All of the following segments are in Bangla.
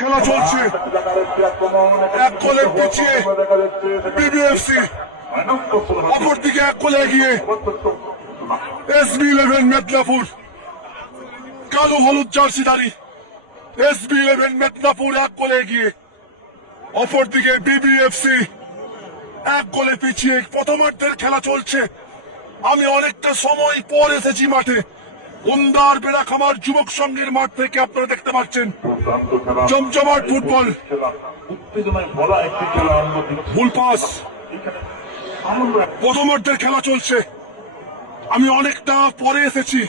খেলা চলছে, এক গোলে পিছিয়ে বিবিএফসি, অপরদিকে এক গোলে এগিয়ে SB11 মেদিনীপুর। কালো হলুদ জার্সিধারী SB11 মেদিনীপুর এক গোলে এগিয়ে, অপরদিকে বিবিএফসি এক গোলে পিছিয়ে। প্রথমার্ধের খেলা চলছে। আমি অনেকটা সময় পর এসেছি মাঠে। উন্দার বেড়াখামার যুবক সংঘের মাঠ থেকে আপনারা দেখতে পাচ্ছেন জমজমাট ফুটবল। ফুল পাস, প্রথমার্ধের খেলা চলছে। আমি অনেকটা পরে এসেছি।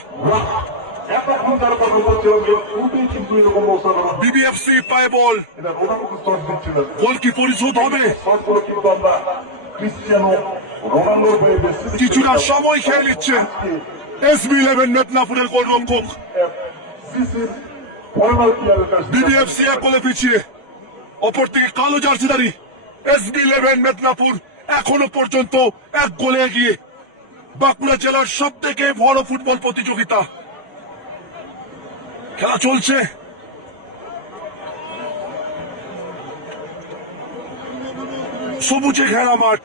বিবিএফসি পায় বল, বল কি পরিশোধ হবে? কিছুটা সময় খেয়ে নিচ্ছে SB11 মেদিনীপুরের গোলরক্ষক। বিবিএফসি এক গোলে পিছিয়ে, অপরদিকে কালো জার্সিধারী SB11 মেদিনীপুর এখনো পর্যন্ত এক গোলে এগিয়ে। বাঁকুড়া জেলার সব থেকে বড় ফুটবল প্রতিযোগিতা খেলা চলছে। সবুজে ঘেরা মাঠ,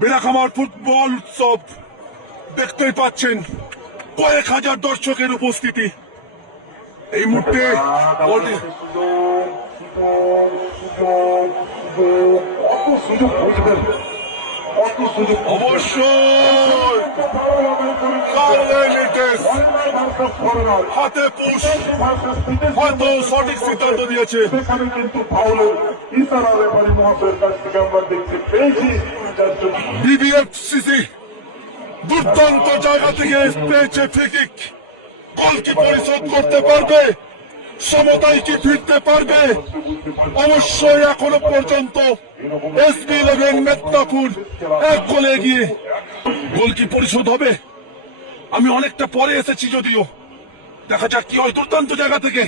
বেড়াখামার ফুটবল উৎসব। দেখতেই পাচ্ছেন কয়েক হাজার দর্শকের উপস্থিতি। এই মুহূর্তে অবশ্যই হাতে পুশ হয়তো সঠিক সিদ্ধান্ত দিয়েছে। বিবিএফসি দুর্দান্ত জায়গা থেকে পেয়েছে ফ্রি কিক। গোল কি পরিশোধ করতে পারবে? সমতায় কি ফিরতে পারবে? অবশ্যই এখনো পর্যন্ত SB11 মেদিনীপুর এক গোলে এগিয়ে। গোল কি পরিশোধ হবে? আমি অনেকটা পরে এসেছি যদিও, দেখা যাক কি হয়। দুর্দান্ত জায়গা থেকে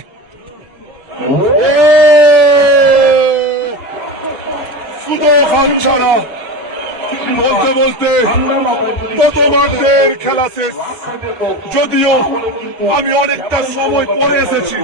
সুযোগ হাতছাড়া। বলতে বলতে প্রথমার্ধের খেলা শেষ, যদিও আমি অনেকটা সময় পরে এসেছি।